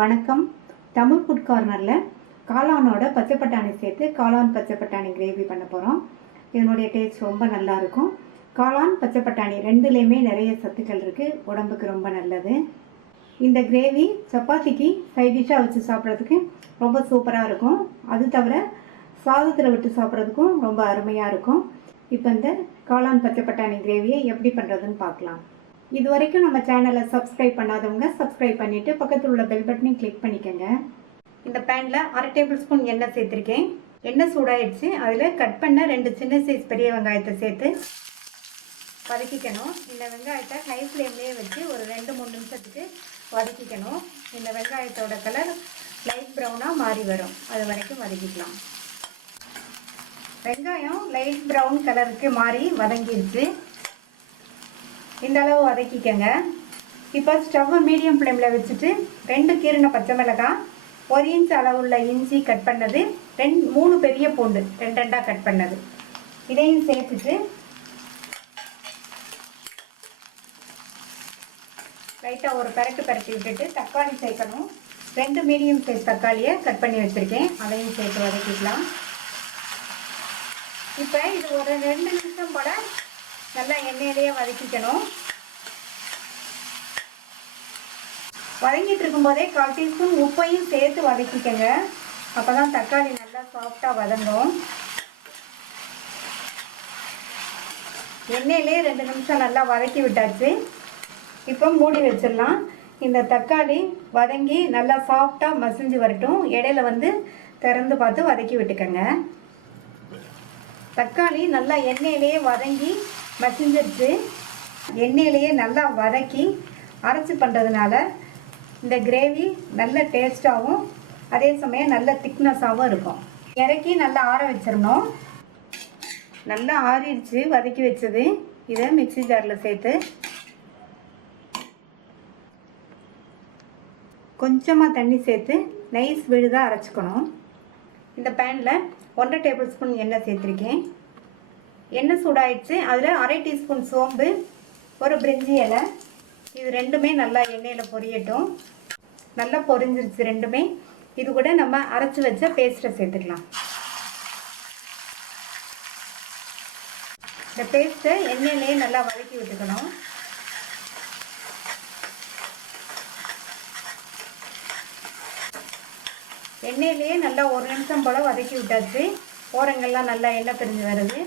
வணக்கம். தமிழ் ஃபுட் கார்னரில் காளானோட பச்சை பட்டாணி சேர்த்து காளான் பச்சை பட்டாணி கிரேவி பண்ண போகிறோம். இதனுடைய டேஸ்ட் ரொம்ப நல்லாயிருக்கும். காளான் பச்சை பட்டாணி ரெண்டுலேயுமே நிறைய சத்துக்கள் இருக்குது, உடம்புக்கு ரொம்ப நல்லது. இந்த கிரேவி சப்பாத்திக்கு சைட் டிஷ்ஷாக வச்சு சாப்பிட்றதுக்கு ரொம்ப சூப்பராக இருக்கும். அது தவிர சாதத்தில் விட்டு சாப்பிட்றதுக்கும் ரொம்ப அருமையாக இருக்கும். இப்போ இந்த காளான் பச்சை பட்டாணி கிரேவியை எப்படி பண்ணுறதுன்னு பார்க்கலாம். இது வரைக்கும் நம்ம சேனலை சப்ஸ்கிரைப் பண்ணாதவங்க சப்ஸ்கிரைப் பண்ணிவிட்டு பக்கத்தில் உள்ள பெல் பட்டனையும் கிளிக் பண்ணிக்கோங்க. இந்த பேனில் 1/2 டேபிள் ஸ்பூன் எண்ணெய் சேர்த்துருக்கேன். எண்ணெய் சூடாயிடுச்சு. அதில் கட் பண்ண 2 சின்ன சைஸ் பெரிய வெங்காயத்தை சேர்த்து வதக்கிக்கணும். இந்த வெங்காயத்தை ஹை ஃப்ளேம்லேயே வச்சு ஒரு 2-3 நிமிஷத்துக்கு வதக்கிக்கணும். இந்த வெங்காயத்தோட கலர் லைட் ப்ரௌனாக மாறி வரும், அது வரைக்கும் வதக்கிக்கலாம். வெங்காயம் லைட் ப்ரௌன் கலருக்கு மாறி வதங்கிடுச்சு. இந்த அளவு வதக்கிக்கங்க. இப்போ ஸ்டவ்வை மீடியம் ஃப்ளேமில் வச்சுட்டு 2 கீறின பச்சை மிளகாய், 1 இன்ச் அளவுள்ள இஞ்சி கட் பண்ணது, 3 பெரிய பூண்டு 2 கட் பண்ணது இதையும் சேர்த்துட்டு லைட்டாக ஒரு பரட்டி விட்டுட்டு தக்காளி சேர்க்கணும். 2 மீடியம் சைஸ் தக்காளியை கட் பண்ணி வச்சுருக்கேன், அதையும் சேர்த்து வதக்கிக்கலாம். இப்போ இது ஒரு 2 நிமிஷம் போல் நல்லா எண்ணெயிலேயே வதக்கிக்கணும். வதங்கிட்டு இருக்கும்போதே 1/4 டீஸ்பூன் உப்பையும் சேர்த்து வதக்கிக்கங்க. அப்போ தான் தக்காளி நல்லா சாஃப்டாக வதங்கும். எண்ணெயிலே 2 நிமிஷம் நல்லா வதக்கி விட்டாச்சு. இப்போ மூடி வச்சிடலாம். இந்த தக்காளி வதங்கி நல்லா சாஃப்டாக மசிஞ்சு வரட்டும். இடையில திறந்து பார்த்து வதக்கி விட்டுக்கங்க. தக்காளி நல்லா எண்ணெயிலேயே வதங்கி மசிஞ்சிருச்சு. எண்ணெயிலேயே நல்லா வதக்கி அரைச்சி பண்ணுறதுனால இந்த கிரேவி நல்ல டேஸ்ட்டாகவும் அதே சமயம் நல்ல திக்னஸாகவும் இருக்கும். இறக்கி நல்லா ஆற வச்சிடணும். நல்லா ஆறிடுச்சு வதக்கி வச்சது. இதை மிக்ஸி ஜாரில் சேர்த்து கொஞ்சமாக தண்ணி சேர்த்து நைஸ் விழுதாக அரைச்சிக்கணும். இந்த பேனில் 1/2 டேபிள் ஸ்பூன் எண்ணெய் சேர்த்துருக்கேன். எண்ணெய் சூடாயிடுச்சு. அதில் 1/2 டீஸ்பூன் சோம்பு, ஒரு பிரிஞ்சி இலை, இது ரெண்டுமே நல்லா எண்ணெயில் பொரியட்டும். நல்லா பொரிஞ்சிருச்சு ரெண்டுமே. இது கூட நம்ம அரைச்சி வச்ச பேஸ்ட்டை சேர்த்துக்கலாம். இந்த பேஸ்ட்டை எண்ணெயிலேயே நல்லா வதக்கி விட்டுக்கணும். எண்ணெயிலேயே நல்லா 1 நிமிஷம் போல் வதக்கி விட்டாச்சு. ஓரங்கள்லாம் நல்லா எண்ணெய் பிரிஞ்சு வருது.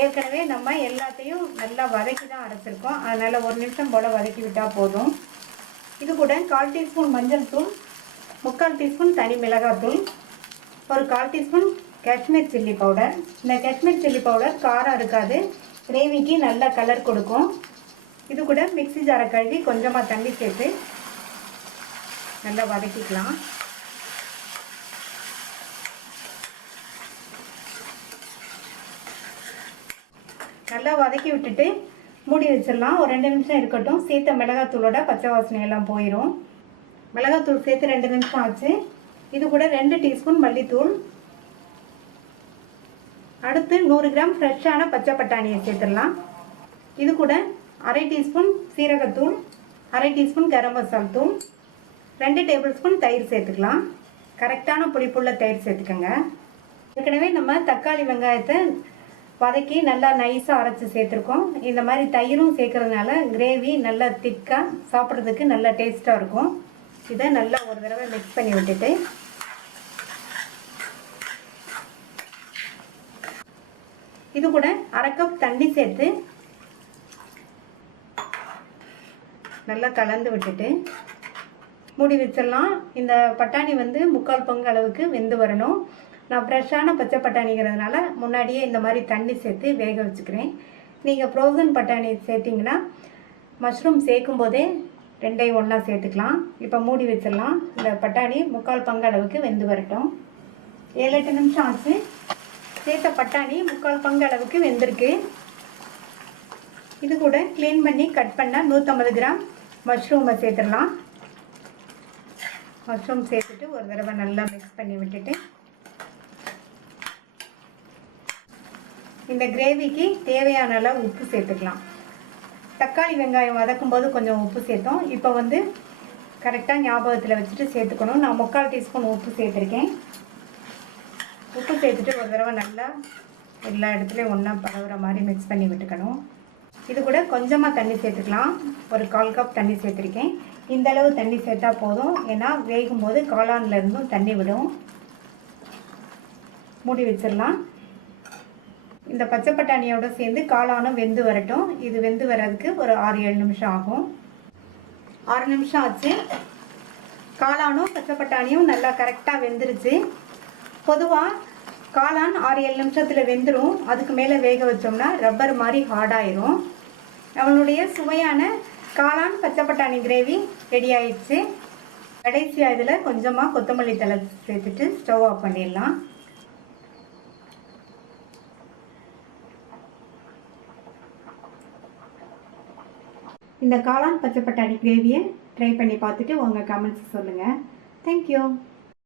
ஏற்கனவே நம்ம எல்லாத்தையும் நல்லா வதக்கி தான் அரைச்சிருக்கோம், அதனால் 1 நிமிஷம் போல் வதக்கி விட்டால் போதும். இது கூட 1/4 டீஸ்பூன் மஞ்சள் தூள், 3/4 டீஸ்பூன் தனி மிளகாத்தூள், ஒரு 1/4 டீஸ்பூன் காஷ்மீர் சில்லி பவுடர். இந்த காஷ்மீர் சில்லி பவுடர் காரம் இருக்காது, கிரேவிக்கு நல்ல கலர் கொடுக்கும். இது கூட மிக்ஸி ஜாரை கழுவி கொஞ்சமாக தண்ணி சேர்த்து நல்லா வதக்கிக்கலாம். நல்லா வதக்கி விட்டுட்டு மூடி வச்சிடலாம். ஒரு 2 நிமிஷம் இருக்கட்டும். சேர்த்த மிளகாத்தூளோட பச்சை வாசனை எல்லாம் போயிடும். மிளகாத்தூள் சேர்த்து 2 நிமிஷம் ஆச்சு. இது கூட 2 டீஸ்பூன் மல்லித்தூள், அடுத்து 100 கிராம் ஃப்ரெஷ்ஷான பச்சை பட்டாணியை சேர்த்துடலாம். இது கூட 1/2 டீஸ்பூன் சீரகத்தூள், 1/2 டீஸ்பூன் கரம் மசால் தூள், 2 டேபிள் ஸ்பூன் தயிர் சேர்த்துக்கலாம். கரெக்டான புளிப்புள்ள தயிர் சேர்த்துக்கோங்க. ஏற்கனவே நம்ம தக்காளி வெங்காயத்தை வதக்கி நல்லா நைஸாக அரைச்சி சேர்த்துருக்கோம். இந்த மாதிரி தயிரும் சேர்க்கறதுனால கிரேவி நல்லா திக்காக சாப்பிட்றதுக்கு நல்லா டேஸ்ட்டாக இருக்கும். இதை நல்லா ஒரு தடவை மிக்ஸ் பண்ணி விட்டுட்டு இது கூட 1/2 கப் தண்ணி சேர்த்து நல்லா கலந்து விட்டுட்டு மூடி வச்சிடலாம். இந்த பட்டாணி 3/4 பங்கு அளவுக்கு வெந்து வரணும். நான் ஃப்ரெஷ்ஷான பச்சை பட்டாணிங்கிறதுனால முன்னாடியே இந்த மாதிரி தண்ணி சேர்த்து வேக வச்சுக்கிறேன். நீங்கள் ஃப்ரோசன் பட்டாணி சேர்த்திங்கன்னா மஷ்ரூம் சேர்க்கும் போதே 2ஐயும் ஒன்றா சேர்த்துக்கலாம். இப்போ மூடி வச்சிடலாம். இந்த பட்டாணி 3/4 பங்கு அளவுக்கு வெந்து வரட்டும். 7-8 நிமிஷம் ஆச்சு. சேர்த்த பட்டாணி 3/4 பங்கு அளவுக்கு வெந்திருக்கு. இது கூட க்ளீன் பண்ணி கட் பண்ண 150 கிராம் மஷ்ரூமை சேர்த்துடலாம். மஷ்ரூம் சேர்த்துட்டு ஒரு தடவை நல்லா மிக்ஸ் பண்ணி விட்டுட்டு இந்த கிரேவிக்கு தேவையான அளவு உப்பு சேர்த்துக்கலாம். தக்காளி வெங்காயம் வதக்கும் போது கொஞ்சம் உப்பு சேர்த்தோம். இப்போ கரெக்டாக ஞாபகத்தில் வச்சுட்டு சேர்த்துக்கணும். நான் 3/4 டீஸ்பூன் உப்பு சேர்த்துருக்கேன். உப்பு சேர்த்துட்டு ஒரு தடவை நல்லா எல்லா இடத்துலையும் ஒன்றா பரவுற மாதிரி மிக்ஸ் பண்ணி விட்டுக்கணும். இது கூட கொஞ்சமாக தண்ணி சேர்த்துக்கலாம். ஒரு 1/4 கப் தண்ணி சேர்த்துருக்கேன். இந்த அளவு தண்ணி சேர்த்தா போதும். ஏன்னா வேகும் போது காளான்ல இருந்தும் தண்ணி விடும். மூடி வச்சிடலாம். இந்த பச்சை பட்டாணியோடு சேர்ந்து காளானும் வெந்து வரட்டும். இது வெந்து வர்றதுக்கு ஒரு 6-7 நிமிஷம் ஆகும். 6 நிமிஷம் ஆச்சு. காளானும் பச்சை பட்டாணியும் நல்லா கரெக்டாக வெந்துருச்சு. பொதுவாக காளான் 6-7 நிமிஷத்தில் வெந்துடும். அதுக்கு மேலே வேக வச்சோம்னா ரப்பர் மாதிரி ஹார்டாயிரும். அவனுடைய சுவையான காளான் பச்சை பட்டாணி கிரேவி ரெடி ஆயிடுச்சு. கடைசியாக இதில் கொஞ்சமாக கொத்தமல்லி தழை சேர்த்துட்டு ஸ்டவ் ஆஃப் பண்ணிடலாம். இந்த காளான் பச்சை பட்டாணி கிரேவியை ட்ரை பண்ணி பார்த்துட்டு உங்கள் கமெண்ட்ஸ் சொல்லுங்கள். தேங்க்யூ.